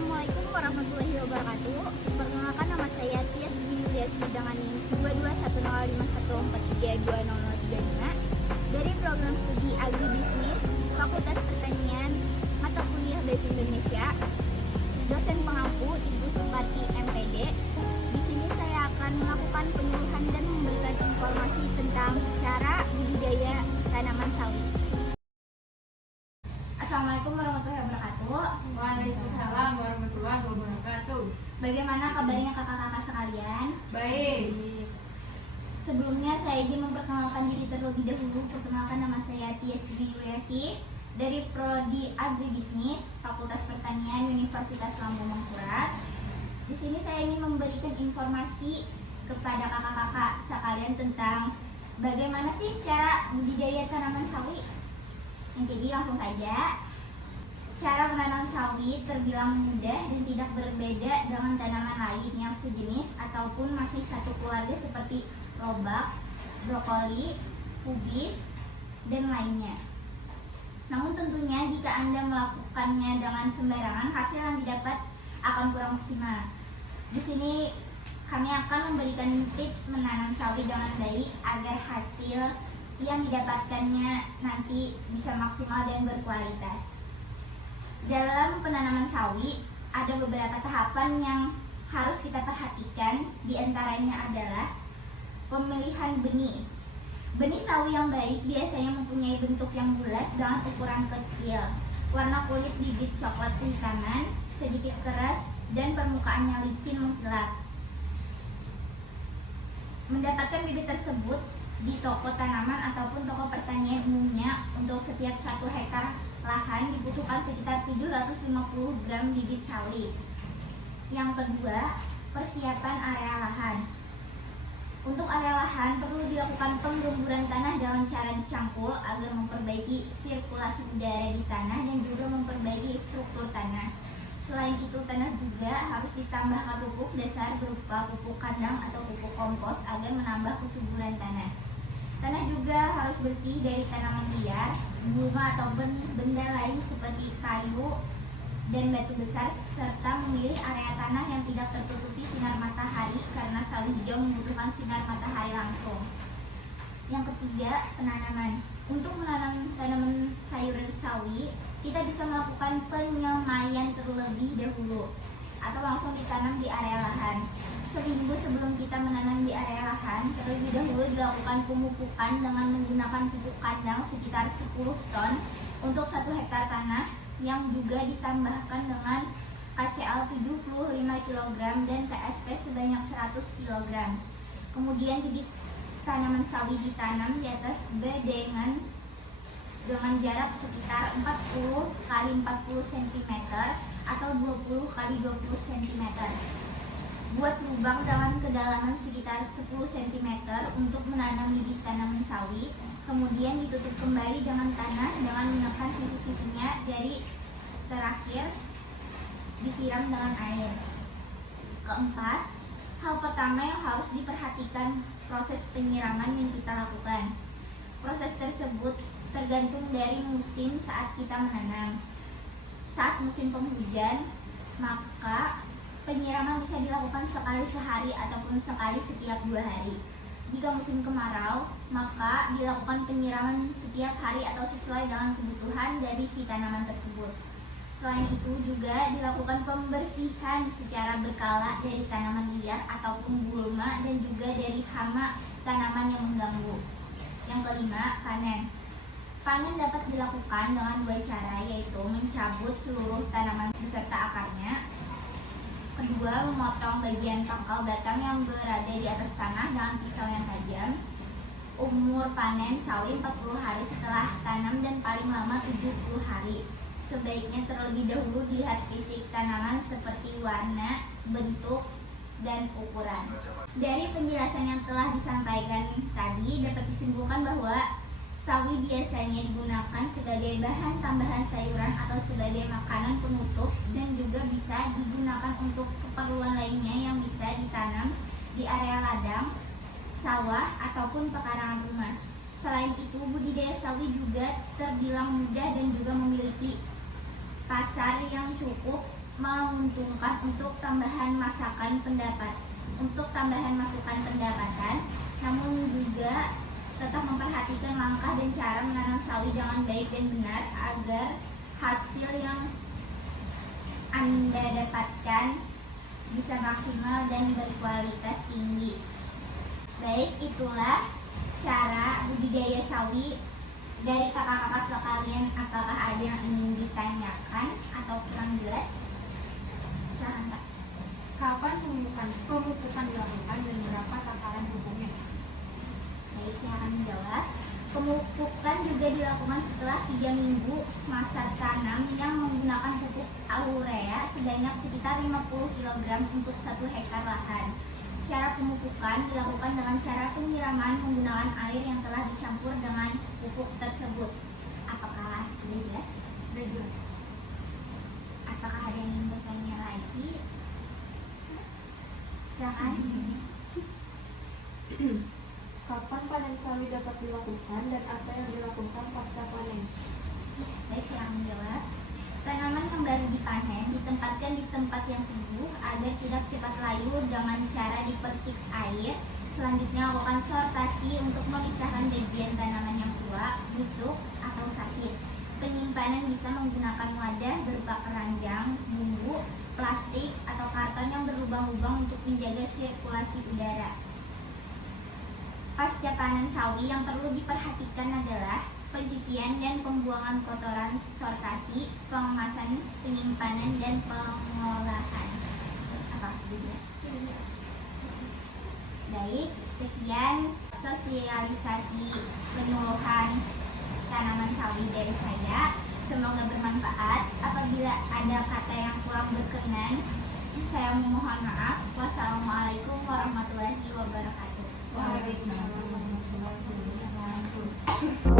Assalamualaikum warahmatullahi wabarakatuh. Perkenalkan, nama saya Tias Yuliasi dengan NIM 2210514320035 dari program studi Agribisnis Fakultas Pertanian Mata Kuliah Bahasa Indonesia. Dosen pengampu Ibu Suparti MPD. Di sini saya akan melakukan penyuluhan dan memberikan informasi tentang cara budidaya tanaman sawi. Assalamualaikum warahmatullahi wabarakatuh. Waalaikumsalam warahmatullahi wabarakatuh. Bagaimana kabarnya kakak-kakak sekalian? Baik. Sebelumnya saya ingin memperkenalkan diri terlebih dahulu. Perkenalkan, nama saya Tias Yuliasi dari Prodi Agribisnis Fakultas Pertanian Universitas Lambung Mangkurat. Di sini saya ingin memberikan informasi kepada kakak-kakak sekalian tentang bagaimana sih cara budidaya tanaman sawi. Jadi langsung saja. Cara menanam sawi terbilang mudah dan tidak berbeda dengan tanaman lain yang sejenis ataupun masih satu keluarga seperti lobak, brokoli, kubis, dan lainnya. Namun tentunya jika Anda melakukannya dengan sembarangan, hasil yang didapat akan kurang maksimal. Di sini kami akan memberikan tips menanam sawi dengan baik agar hasil yang didapatkannya nanti bisa maksimal dan berkualitas. Dalam penanaman sawi ada beberapa tahapan yang harus kita perhatikan. Di antaranya adalah pemilihan benih. Benih sawi yang baik biasanya mempunyai bentuk yang bulat dengan ukuran kecil, warna kulit bibit coklat kehitaman, sedikit keras, dan permukaannya licin mengkilap. Mendapatkan bibit tersebut di toko tanaman ataupun toko pertanian umumnya, untuk setiap 1 hektar lahan dibutuhkan sekitar 750 gram bibit sawi. Yang kedua, persiapan area lahan. Untuk area lahan perlu dilakukan penggemburan tanah dengan cara dicangkul agar memperbaiki sirkulasi udara di tanah dan juga memperbaiki struktur tanah. Selain itu, tanah juga harus ditambahkan pupuk dasar berupa pupuk kandang atau pupuk kompos agar menambah kesuburan tanah. Tanah juga harus bersih dari tanaman liar, bunga atau benda lain seperti kayu dan batu besar, serta memilih area tanah yang tidak tertutupi sinar matahari karena sawi hijau membutuhkan sinar matahari langsung. Yang ketiga, penanaman. Untuk menanam tanaman sayuran sawi, kita bisa melakukan penyemaian terlebih dahulu atau langsung ditanam di area lahan. Seminggu sebelum kita menanam di area lahan, terlebih dahulu dilakukan pemupukan dengan menggunakan pupuk kandang sekitar 10 ton untuk 1 hektar tanah, yang juga ditambahkan dengan KCl 75 kg dan TSP sebanyak 100 kg. Kemudian bibit tanaman sawi ditanam di atas bedengan dengan jarak sekitar 40 x 40 cm atau 20 x 20 cm. Buat lubang dengan kedalaman sekitar 10 cm untuk menanam bibit tanaman sawi, kemudian ditutup kembali dengan tanah dengan menekan sisi-sisinya dari terakhir disiram dengan air. Keempat, hal pertama yang harus diperhatikan proses penyiraman yang kita lakukan. Proses tersebut tergantung dari musim saat kita menanam. Saat musim penghujan, maka penyiraman bisa dilakukan sekali sehari ataupun sekali setiap 2 hari. Jika musim kemarau, maka dilakukan penyiraman setiap hari atau sesuai dengan kebutuhan dari si tanaman tersebut. Selain itu juga dilakukan pembersihan secara berkala dari tanaman liar ataupun gulma dan juga dari hama tanaman yang mengganggu. Yang kelima, panen. Panen dapat dilakukan dengan 2 cara, yaitu mencabut seluruh tanaman beserta akarnya. Kedua, memotong bagian pangkal batang yang berada di atas tanah dengan pisau yang tajam. Umur panen sawi 40 hari setelah tanam dan paling lama 70 hari. Sebaiknya terlebih dahulu dilihat fisik tanaman seperti warna, bentuk, dan ukuran. Dari penjelasan yang telah disampaikan tadi dapat disimpulkan bahwa sawi biasanya digunakan sebagai bahan tambahan sayuran atau sebagai makanan penutup, dan juga bisa digunakan untuk keperluan lainnya yang bisa ditanam di area ladang, sawah, ataupun pekarangan rumah. Selain itu, budidaya sawi juga terbilang mudah dan juga memiliki pasar yang cukup menguntungkan untuk tambahan masukan pendapatan, namun juga tetap memperhatikan langkah dan cara menanam sawi dengan baik dan benar agar hasil yang Anda dapatkan bisa maksimal dan berkualitas tinggi. Baik, itulah cara budidaya sawi dari kakak-kakak sekalian. Apakah ada yang ingin ditanyakan atau kurang jelas? Silakan, Kak. Kapan pemupukan dilakukan dan berapa takaran pupuknya? Baik, saya akan menjawab. Pemupukan juga dilakukan setelah 3 minggu masa tanam yang menggunakan pupuk urea sebanyak sekitar 50 kg untuk 1 hektar lahan. Cara pemupukan dilakukan dengan cara penyiraman menggunakan air yang telah dicampur dengan pupuk tersebut. Apakah sudah jelas? Sudah jelas. Apakah ada yang ingin bertanya lagi? Silakan. Kapan panen sawi dapat dilakukan dan apa yang dilakukan pasca panen? Baik, saya akan menjawab. Tanaman yang baru dipanen ditempatkan di tempat yang teduh agar tidak cepat layu dengan cara dipercik air. Selanjutnya lakukan sortasi untuk memisahkan bagian tanaman yang tua, busuk, atau sakit. Penyimpanan bisa menggunakan wadah berupa keranjang, bumbu, plastik, atau karton yang berlubang-lubang untuk menjaga sirkulasi udara. Pasca panen sawi yang perlu diperhatikan adalah pencucian dan pembuangan kotoran, sortasi, pengemasan, penyimpanan, dan pengolahan. Apa sudah? Baik, sekian sosialisasi penyuluhan tanaman sawi dari saya. Semoga bermanfaat. Apabila ada kata yang kurang berkenan, saya mohon maaf. Wassalamualaikum warahmatullahi wabarakatuh. Waalaikumsalam warahmatullahi wabarakatuh.